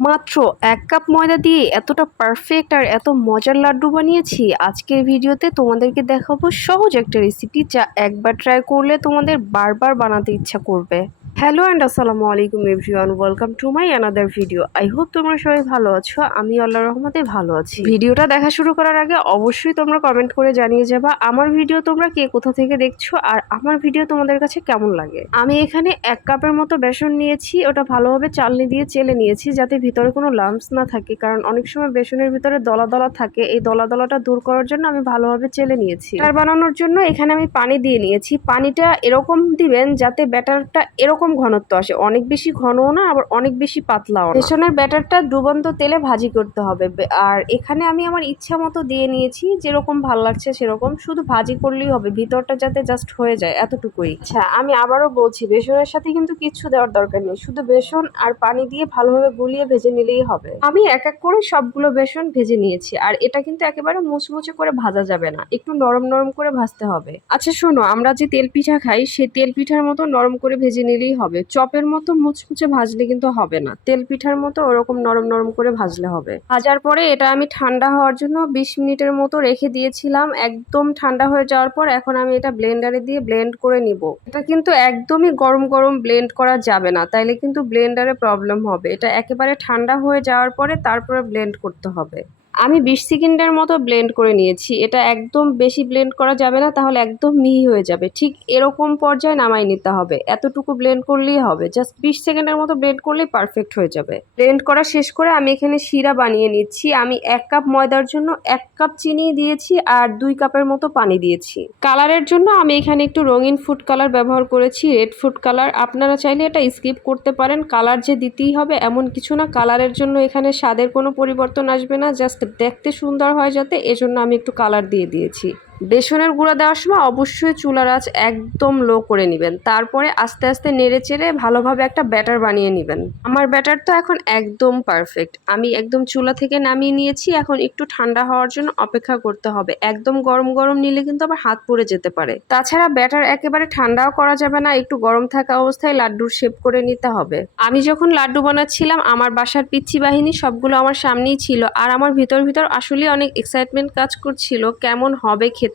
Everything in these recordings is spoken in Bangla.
মাত্র ১ কাপ ময়দা দিয়ে এতটা পারফেক্ট আর এত মজার লাড্ডু বানিয়েছি। আজকের ভিডিওতে তোমাদেরকে দেখাবো সহজ একটা রেসিপি, যা একবার ট্রাই করলে তোমাদের বারবার বানাতে ইচ্ছা করবে। হ্যালো অ্যান্ড আসসালামু আলাইকুম everyone, welcome to my another video. I hope তোমরা সবাই ভালো আছো। আমি আল্লাহর রহমতে ভালো আছি। ভিডিওটা দেখা শুরু করার আগে অবশ্যই তোমরা কমেন্ট করে জানিয়ে যাবা আমার ভিডিও তোমরা কে কোথা থেকে দেখছো আর আমার ভিডিও তোমাদের কাছে কেমন লাগে। আমি এখানে ১ কাপের মতো বেসন নিয়েছি, ওটা ভালোভাবে চালনি দিয়ে চেলে নিয়েছি যাতে ভিতরে কোনো লাম্পস না থাকে, কারণ অনেক সময় বেসনের ভিতরে দলা দলা থাকে। এই দলা দলাটা দূর করার জন্য আমি ভালোভাবে চেলে নিয়েছি। ব্যাটার বানানোর জন্য এখানে আমি পানি দিয়ে নিয়েছি। পানিটা এরকম দিবেন যাতে ব্যাটারটা এরকম ঘনত্ব আসে, অনেক বেশি ঘনও না আবার অনেক বেশি পাতলাও না। বেসনের ব্যাটারটা ডুবন্ত তেলে ভাজি করতে হবে। আর এখানে আমি আমার ইচ্ছা মতো দিয়ে নিয়েছি, যেরকম ভালো লাগছে সেরকম, শুধু ভাজি করলেই হবে, ভিতরটা যাতে জাস্ট হয়ে যায় এতটুকুই। আচ্ছা, আমি আবারও বলছি, বেসনের সাথে কিন্তু কিচ্ছু দেওয়ার দরকার নেই, শুধু বেসন আর পানি দিয়ে ভালোভাবে গুলিয়ে ভেজে নিলেই হবে। আমি এক এক করে সবগুলো বেসন ভেজে নিয়েছি, আর এটা কিন্তু একেবারে মুচমুচে করে ভাজা যাবে না, একটু নরম নরম করে ভাজতে হবে। আচ্ছা শোনো, আমরা যে তেল পিঠা খাই সেই তেল পিঠার মতো নরম করে ভেজে নিলেই হবে। চপের মতো মুচমুচে ভাজলে কিন্তু হবে না, তেল পিঠার মতো ওরকম নরম নরম করে ভাজলে হবে। ভাজার পরে এটা আমি ঠান্ডা হওয়ার জন্য ২০ মিনিটের মতো রেখে দিয়েছিলাম। একদম ঠান্ডা হয়ে যাওয়ার পর এখন আমি এটা ব্লেন্ডারে দিয়ে ব্লেন্ড করে নিব। এটা কিন্তু একদমই গরম গরম ব্লেন্ড করা যাবে না, তাইলে কিন্তু ব্লেন্ডারে প্রবলেম হবে। এটা একেবারে ঠান্ডা হয়ে যাওয়ার পরে তারপরে ব্লেন্ড করতে হবে। আমি ২০ সেকেন্ডের মতো ব্লেন্ড করে নিয়েছি। এটা একদম বেশি ব্লেন্ড করা যাবে না, তাহলে একদম মিহি হয়ে যাবে। ঠিক এরকম পর্যায়ে নামাই নিতে হবে, এতটুকু ব্লেন্ড করলেই হবে। জাস্ট ২০ সেকেন্ডের মতো ব্লেন্ড করলেই পারফেক্ট হয়ে যাবে। ব্লেন্ড করা শেষ করে আমি এখানে শিরা বানিয়ে নিচ্ছি। আমি ১ কাপ ময়দার জন্য ১ কাপ চিনি দিয়েছি আর ২ কাপের মতো পানি দিয়েছি। কালারের জন্য আমি এখানে একটু রঙিন ফুড কালার ব্যবহার করেছি, রেড ফুড কালার। আপনারা চাইলে এটা স্কিপ করতে পারেন, কালার যে দিতেই হবে এমন কিছু না। কালারের জন্য এখানে স্বাদের কোনো পরিবর্তন আসবে না, জাস্ট দেখতে সুন্দর হয় যাতে, এজন্য আমি একটু কালার দিয়ে দিয়েছি। বেসনের গুঁড়া দেওয়ার সময় অবশ্যই চুলার আঁচ একদম লো করে নেবেন, তারপরে আস্তে আস্তে নেড়ে চেড়ে ভালোভাবে একটা ব্যাটার বানিয়ে নেবেন। আমার ব্যাটার তো এখন একদম পারফেক্ট। আমি একদম চুলা থেকে নামিয়ে নিয়েছি, এখন একটু ঠান্ডা হওয়ার জন্য অপেক্ষা করতে হবে। একদম গরম গরম নিলে কিন্তু আবার হাত পুড়ে যেতে পারে। তাছাড়া ব্যাটার একেবারে ঠান্ডাও করা যাবে না, একটু গরম থাকা অবস্থায় লাড্ডুর শেপ করে নিতে হবে। আমি যখন লাড্ডু বানাচ্ছিলাম আমার বাসার পিচ্চি বাহিনী সবগুলো আমার সামনেই ছিল, আর আমার ভিতর আসলে অনেক এক্সাইটমেন্ট কাজ করছিল কেমন হবে খেতে,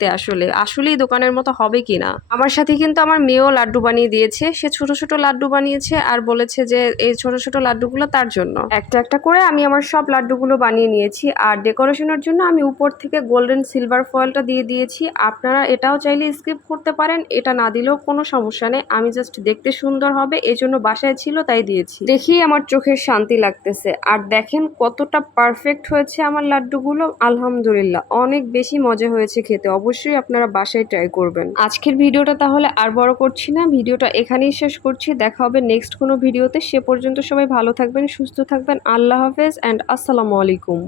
আসলেই দোকানের মতো হবে কিনা। আমার সাথে কিন্তু আমার মেয়েও লাড্ডু বানিয়ে দিয়েছে। সে ছোট ছোট লাড্ডু বানিয়েছে আর বলেছে যে এই ছোট ছোট লাড্ডুগুলো তার জন্য। একটা একটা করে আমি আমার সব লাড্ডুগুলো বানিয়ে নিয়েছি, আর ডেকোরেশনের জন্য আমি উপর থেকে গোল্ডেন সিলভার ফয়েলটা দিয়ে দিয়েছি। আপনারা এটাও চাইলে স্কিপ করতে পারেন, এটা না দিলেও কোনো সমস্যা নেই। আমি জাস্ট দেখতে সুন্দর হবে এই জন্য বাসায় ছিল তাই দিয়েছি। দেখি আমার চোখের শান্তি লাগতেছে। আর দেখেন কতটা পারফেক্ট হয়েছে আমার লাড্ডুগুলো। আলহামদুলিল্লাহ, অনেক বেশি মজা হয়েছে খেতে। অবশ্যই আপনারা বাসায় ট্রাই করবেন। আজকের ভিডিওটা তাহলে আর বড় করছি না, ভিডিওটা এখানেই শেষ করছি। দেখা হবে নেক্সট কোনো ভিডিওতে। সে পর্যন্ত সবাই ভালো থাকবেন, সুস্থ থাকবেন। আল্লাহ হাফেজ অ্যান্ড আসসালামু আলাইকুম।